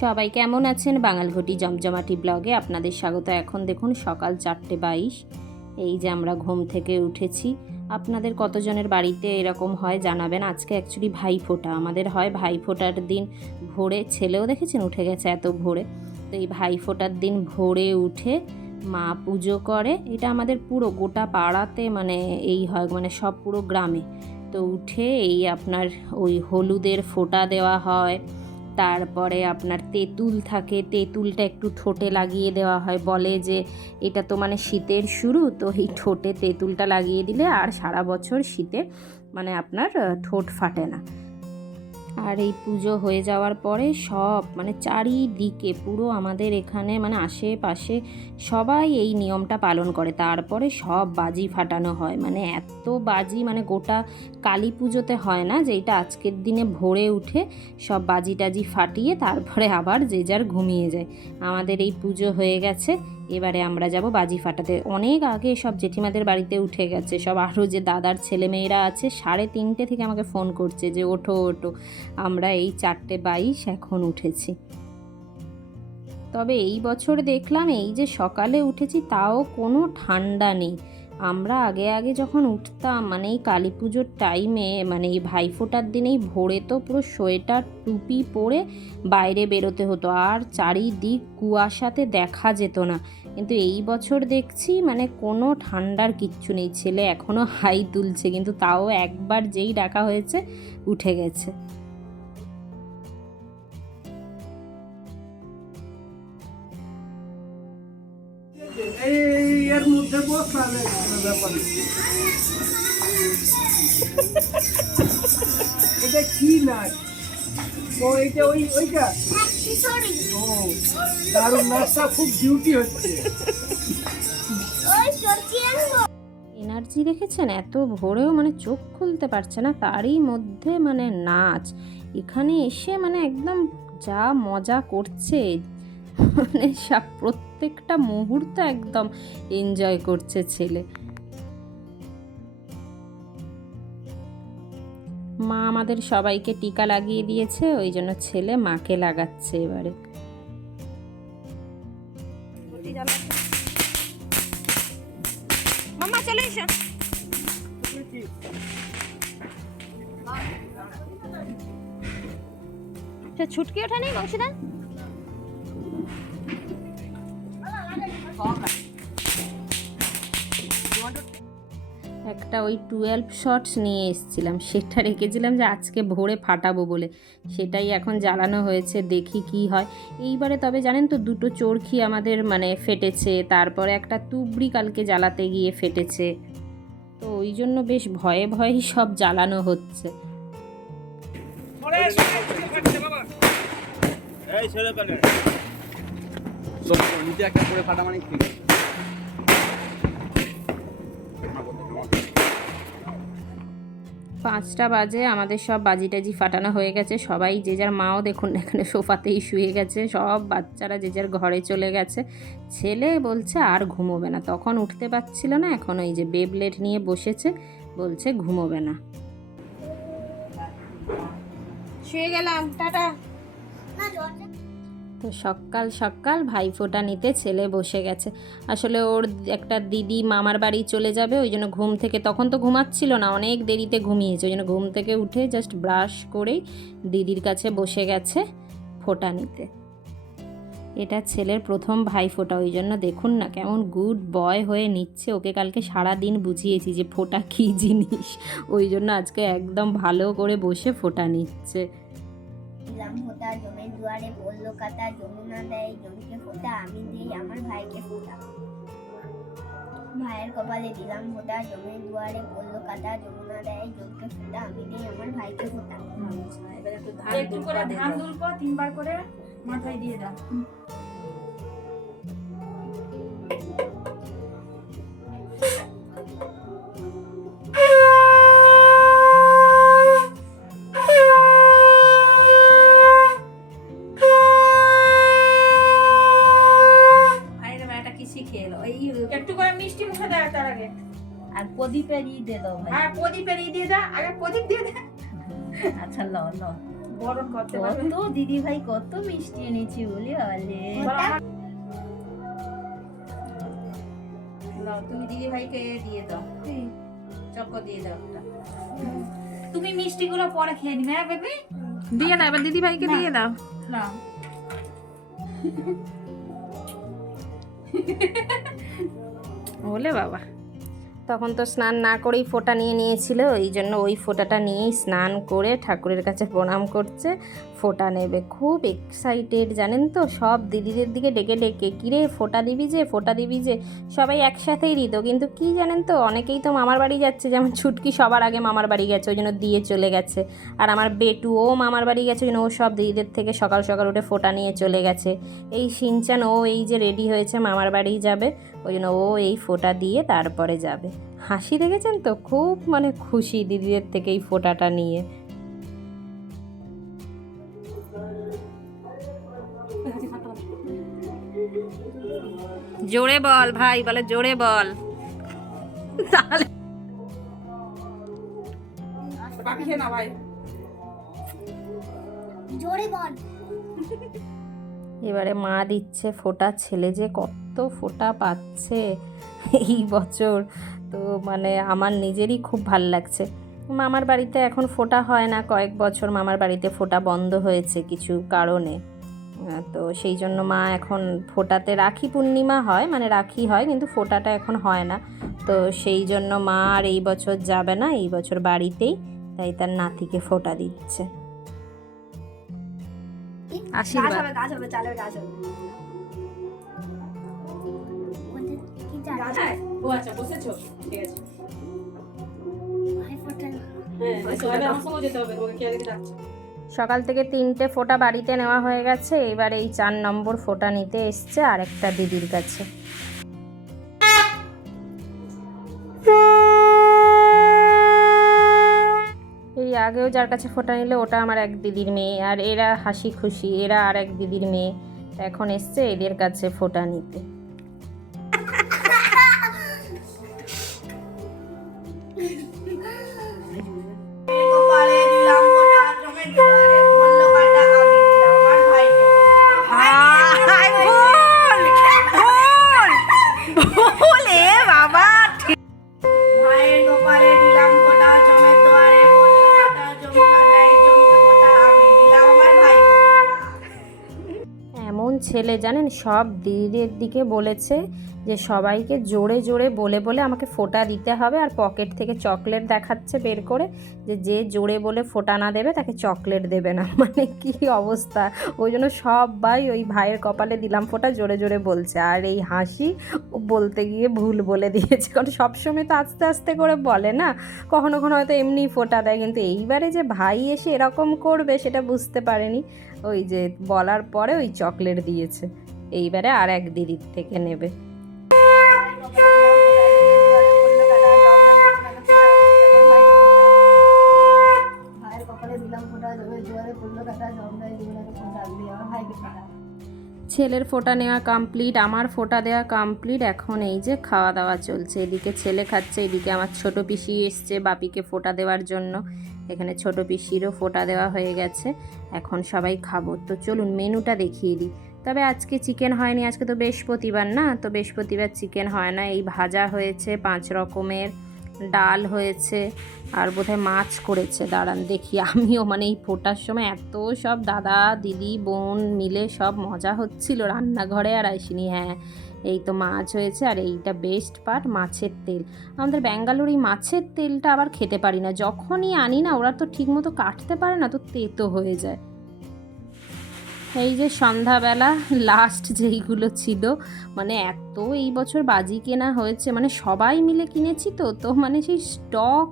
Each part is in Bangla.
সবাই কেমন আছেন? বাঙালঘটি জমজমাটি ব্লগে আপনাদের স্বাগত। এখন দেখুন সকাল চারটে বাইশ। এই যে আমরা ঘুম থেকে উঠেছি। আপনাদের কতজনের বাড়িতে এরকম হয় জানাবেন। আজকে অ্যাকচুয়ালি ভাইফোঁটা। আমাদের হয় ভাইফোঁটার দিন ভোরে ছেলেও দেখেছেন? উঠে গেছে এত ভোরে। তো এই ভাইফোঁটার দিন ভোরে উঠে মা পুজো করে। এটা আমাদের পুরো গোটা পাড়াতে মানে এই হয় মানে সব পুরো গ্রামে। তো উঠে এই আপনার ওই হলুদের ফোঁটা দেওয়া হয়। তারপরে আপনার তেঁতুল থাকে, তেঁতুলটা একটু ঠোঁটে লাগিয়ে দেওয়া হয়। বলে যে, এটা তো মানে শীতের শুরু, তো এই ঠোঁটে তেঁতুলটা লাগিয়ে দিলে আর সারা বছর শীতে মানে আপনার ঠোঁট ফাটে না। আর এই পুজো হয়ে যাওয়ার পরে সব মানে চারিদিকে পুরো আমাদের এখানে মানে আশেপাশে সবাই এই নিয়মটা পালন করে। তারপরে সব বাজি ফাটানো হয়। মানে এত বাজি মানে গোটা কালী পুজোতে হয় না যে এটা আজকের দিনে ভোরে উঠে সব বাজি টাজি ফাটিয়ে তারপরে আবার যে যার ঘুমিয়ে যায়। আমাদের এই পুজো হয়ে গেছে। এবারে আমরা যাব বাজি ফাটাতে। অনেক আগে সব জেঠিমাদের বাড়িতে উঠে গেছে। সব আরও যে দাদার ছেলেমেয়েরা আছে, সাড়ে তিনটে থেকে আমাকে ফোন করছে যে, ওঠো ওঠো। আমরা এই চারটে বাইশ এখন উঠেছি। তবে এই বছর দেখলাম এই যে সকালে উঠেছি, তাও কোনো ঠান্ডা নেই। আমরা আগে আগে যখন উঠতাম মানে এই কালী পুজোর টাইমে মানে এই ভাইফোঁটার দিনেই ভোরে তো পুরো সোয়েটার, টুপি পরে বাইরে বেরোতে হতো। আর চারিদিক কুয়াশাতে দেখা যেত না। কিন্তু এই বছর দেখছি মানে কোনো ঠান্ডার কিচ্ছু নেই। ছেলে এখনও হাই তুলছে, কিন্তু তাও একবার যেই ডাকা হয়েছে, উঠে গেছে। এই এর মধ্যে বসালে কোনো এটা কি নাচ ও এটা ওই ওইটা ও নাচটা খুব বিউটি হচ্ছে এনার্জি দেখেছেন? এত ভোরেও মানে চোখ খুলতে পারছে না, তারই মধ্যে মানে নাচ। এখানে এসে মানে একদম যা মজা করছে মানে সব প্রত্যেকটা মুহূর্ত একদম এনজয় করছে ছেলে। মা আমাদের সবাইকে টিকা লাগিয়ে দিয়েছে, ওই জন্য ছেলে মাকে লাগাচ্ছে এবারে। মাম্মা চলে ছুটকি ওঠা নেই বংশীদা একটা ওই টুয়েলভ শর্টস নিয়ে এসেছিলাম। সেটা রেখেছিলাম যে আজকে ভোরে ফাটাবো বলে। সেটাই এখন জ্বালানো হয়েছে দেখি কি হয়। এইবারে তবে জানেন তো দুটো চরখি আমাদের মানে ফেটেছে তারপরে একটা তুবড়ি কালকে জ্বালাতে গিয়ে ফেটেছে। তো ওই জন্য বেশ ভয়ে ভয়েই সব জ্বালানো হচ্ছে। একটা করে ফাটা মানে ঠিক পাঁচটা বাজে, আমাদের সব বাজি টাজি ফাটানো হয়ে গেছে। সবাই যে যার মাও দেখুন এখানে সোফাতেই শুয়ে গেছে। সব বাচ্চারা যে যার ঘরে চলে গেছে। ছেলে বলছে আর ঘুমোবে না। তখন উঠতে পারছিল না, এখন ওই যে বেবলেট নিয়ে বসেছে, বলছে ঘুমোবে না। শুয়ে গেলাম, টাটা। সকাল সকাল ভাইফোঁটা নিতে ছেলে বসে গেছে। আসলে ওর একটা দিদি মামার বাড়ি চলে যাবে, ওই জন্য ঘুম থেকে, তখন তো ঘুমাচ্ছিল না, অনেক দেরিতে ঘুমিয়েছে, ওই জন্য ঘুম থেকে উঠে জাস্ট ব্রাশ করেই দিদির কাছে বসে গেছে ফোঁটা নিতে। এটা ছেলের প্রথম ভাই ভাইফোঁটা, ওই জন্য দেখুন না কেমন গুড বয় হয়ে নিচ্ছে, ওকে কালকে সারা দিন বুঝিয়েছি যে ফোঁটা কী জিনিস, ওই জন্য আজকে একদম ভালো করে বসে ফোঁটা নিচ্ছে। দিলাম ফোঁটা, জমের দুয়ারে পড়ল কাতা যমুনা দেয় জমকে ফোঁটা, আমি দিই আমার ভাইকে ফোঁটা। ভাইয়ের কপালে দিলাম ফোঁটা, জমের দুয়ারে পড়ল কাতা যমুনা দেয় জমকে ফোঁটা, আমি দিই আমার ভাইকে ফোঁটা। একটু করে ধান দুলকো তিনবার করে মাথায় দিয়ে দাও। আগে প্রদীপ দিয়ে দে। আচ্ছা ল ল। বরণ করতে পারবে কত দিদি ভাই কত মিষ্টি এনেছি বলি এবার তুমি দিদি ভাইকে দিয়ে দাও। চক্কর দিয়ে দাও। তুমি মিষ্টিগুলো পরে খেয়ে নিবে হ্যাঁ বেবি? দিয়ে দাও এবার দিদি ভাইকে দিয়ে দাও। না। বলে বাবা। তখন তো স্নান না করেই ফোঁটা নিয়ে নিয়েছিল, এই জন্য ওই ফোঁটাটা নিয়েই স্নান করে ঠাকুরের কাছে প্রণাম করছে, ফোঁটা নেবে। খুব এক্সাইটেড জানেন তো? সব দিদিদের দিকে ডেকে ডেকে, কিরে, ফোঁটা দিবি যে, ফোঁটা দিবি যে? সবাই একসাথেই দিত কিন্তু কি জানেন তো, অনেকেই তো মামার বাড়ি যাচ্ছে, যেমন ছুটকি সবার আগে মামার বাড়ি গেছে, ওই জন্য দিয়ে চলে গেছে। আর আমার বেটু, ও মামার বাড়ি গেছে, ওই জন্য ও সব দিদিদের থেকে সকাল সকাল উঠে ফোঁটা নিয়ে চলে গেছে। এই সিনচান, ও এই যে রেডি হয়েছে, মামার বাড়ি যাবে, ওই জন্য ও এই ফোঁটা দিয়ে তারপরে যাবে। হাসি দেখেছেন তো? খুব মানে খুশি দিদিদের থেকে এই ফোঁটাটা নিয়ে। জোরে বল ভাই বলে জোরে বল। তাহলে বাকি খেয়ে না ভাই। জোরে বল। এবারে মা দিচ্ছে ফোঁটা ছেলে যে কত ফোঁটা পাচ্ছে। এই বছর তো মানে আমার নিজেরই খুব ভালো লাগছে। মামার বাড়িতে এখন ফোটা হয় না কয়েক বছর মামার বাড়িতে ফোটা বন্ধ হয়েছে কিছু কারণে। তো সেই জন্য মা এখন ফোটাতে রাখি পূর্ণিমা হয় মানে রাখি হয় কিন্তু ফোটাটা এখন হয় না। তো সেই জন্য মা আর এই বছর যাবে না এই বছর বাড়িতেই তাই তার নাতিকে ফোটা দিচ্ছে। আশীর্বাদ। ও আচ্ছা বসেছো? ঠিক আছে। ভাই ফোটা হ্যাঁ সকাল থেকে তিনটে ফোঁটা বাড়িতে নেওয়া হয়ে গেছে এবার এই চার নম্বর ফোঁটা নিতে এসছে আরেকটা দিদির কাছে। এই আগেও যার কাছে ফোঁটা নিলে ওটা আমার এক দিদির মেয়ে আর এরা হাসি খুশি এরা আর এক দিদির মেয়ে। এখন এসছে এদের কাছে ফোঁটা নিতে। ছেলে, জানেন? সব দিদিদের দিকে বলেছে যে সবাইকে জোরে জোরে বলে বলে আমাকে ফোটা দিতে হবে আর পকেট থেকে চকলেট দেখাচ্ছে বের করে যে যে জোরে বলে ফোটা না দেবে তাকে চকলেট দেবে না। মানে কি অবস্থা? ওই জন্য সবাই ওই ভাইয়ের কপালে দিলাম ফোটা, জোরে জোরে বলছে। আর এই হাসি বলতে গিয়ে ভুল বলে দিয়েছে। কারণ সবসময় তো আস্তে আস্তে করে বলে না। কখনো কখনো হয়তো এমনি ফোটা দেয়। কিন্তু এইবারে যে ভাই এসে এরকম করবে সেটা বুঝতে পারেনি। ওই যে বলার পরে ওই চকলেট দিয়েছে। এইবারে আর এক দিদির থেকে নেবে। ছেলের ফোঁটা নেওয়া কমপ্লিট আমার ফোঁটা দেওয়া কমপ্লিট এখন এই যে খাওয়া দাওয়া চলছে। এদিকে ছেলে খাচ্ছে, এদিকে আমার ছোট পিসি এসছে বাপিকে ফোঁটা দেওয়ার জন্য। এখানে ছোট পিসিরও ফোঁটা দেওয়া হয়ে গেছে, এখন সবাই খাব। তো চলুন মেনুটা দেখিয়ে দিই। তবে আজকে চিকেন হয়নি, আজকে তো বৃহস্পতিবার না? তো বৃহস্পতিবার চিকেন হয় না। এই ভাজা হয়েছে পাঁচ রকমের। ডাল হয়েছে আর বোধহয় মাছ করেছে। দাঁড়ান দেখি, আমিও মানে এই ফোটার সময় এত সব দাদা, দিদি, বোন মিলে সব মজা হচ্ছিল রান্নাঘরে আর আসিনি। হ্যাঁ এই তো মাছ হয়েছে আর এইটা বেস্ট পার্ট মাছের তেল। আমাদের ব্যাঙ্গালোর এই মাছের তেলটা আবার খেতে পারি না। যখনই আনি না, ওরা তো ঠিকমতো কাটতে পারে না, তো তেতো হয়ে যায়। এই যে সন্ধ্যাবেলা লাস্ট যেইগুলো ছিল মানে এত এই বছর বাজি কেনা হয়েছে মানে সবাই মিলে কিনেছি তো তো মানে সেই স্টক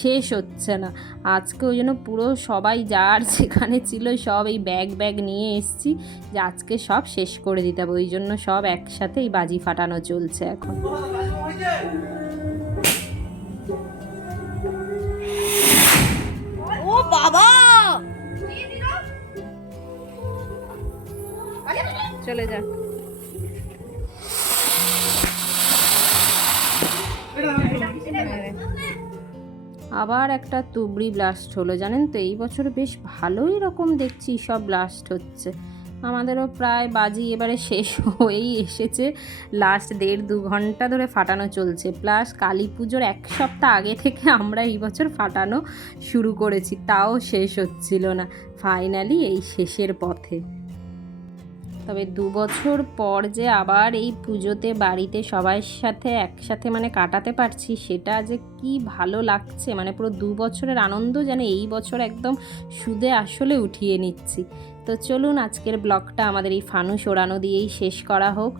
শেষ হচ্ছে না। আজকে ওই জন্য পুরো সবাই যার যেখানে ছিল সব এই ব্যাগ ব্যাগ নিয়ে এসছি যে আজকে সব শেষ করে দিতে হবে, ওই জন্য সব একসাথে এই বাজি ফাটানো চলছে এখন। চলে যা। আবার একটা তুবড়ি ব্লাস্ট হলো, জানেন তো? এই বছর বেশ ভালোই রকম দেখছি সব ব্লাস্ট হচ্ছে। আমাদেরও প্রায় বাজি এবারে শেষ হয়েই এসেছে। লাস্ট দেড় দু ঘণ্টা ধরে ফাটানো চলছে। প্লাস কালী পুজোর এক সপ্তাহ আগে থেকে আমরা এই বছর ফাটানো শুরু করেছি। তাও শেষ হচ্ছিল না। ফাইনালি এই শেষের পথে। তবে দু বছর পর যে আবার এই পুজোতে বাড়িতে সবার সাথে একসাথে মানে কাটাতে পারছি, সেটা যে কি ভালো লাগছে। মানে পুরো দু বছরের আনন্দ যেন এই বছর একদম সুদে আসলে উঠিয়ে নিচ্ছি। তো চলুন আজকের ব্লগটা আমাদের এই ফানুস ওড়ানো দিয়েই শেষ করা হোক।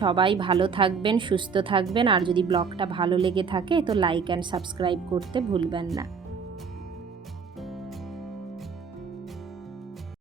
সবাই ভালো থাকবেন, সুস্থ থাকবেন। আর যদি ব্লগটা ভালো লেগে থাকে তো লাইক অ্যান্ড সাবস্ক্রাইব করতে ভুলবেন না।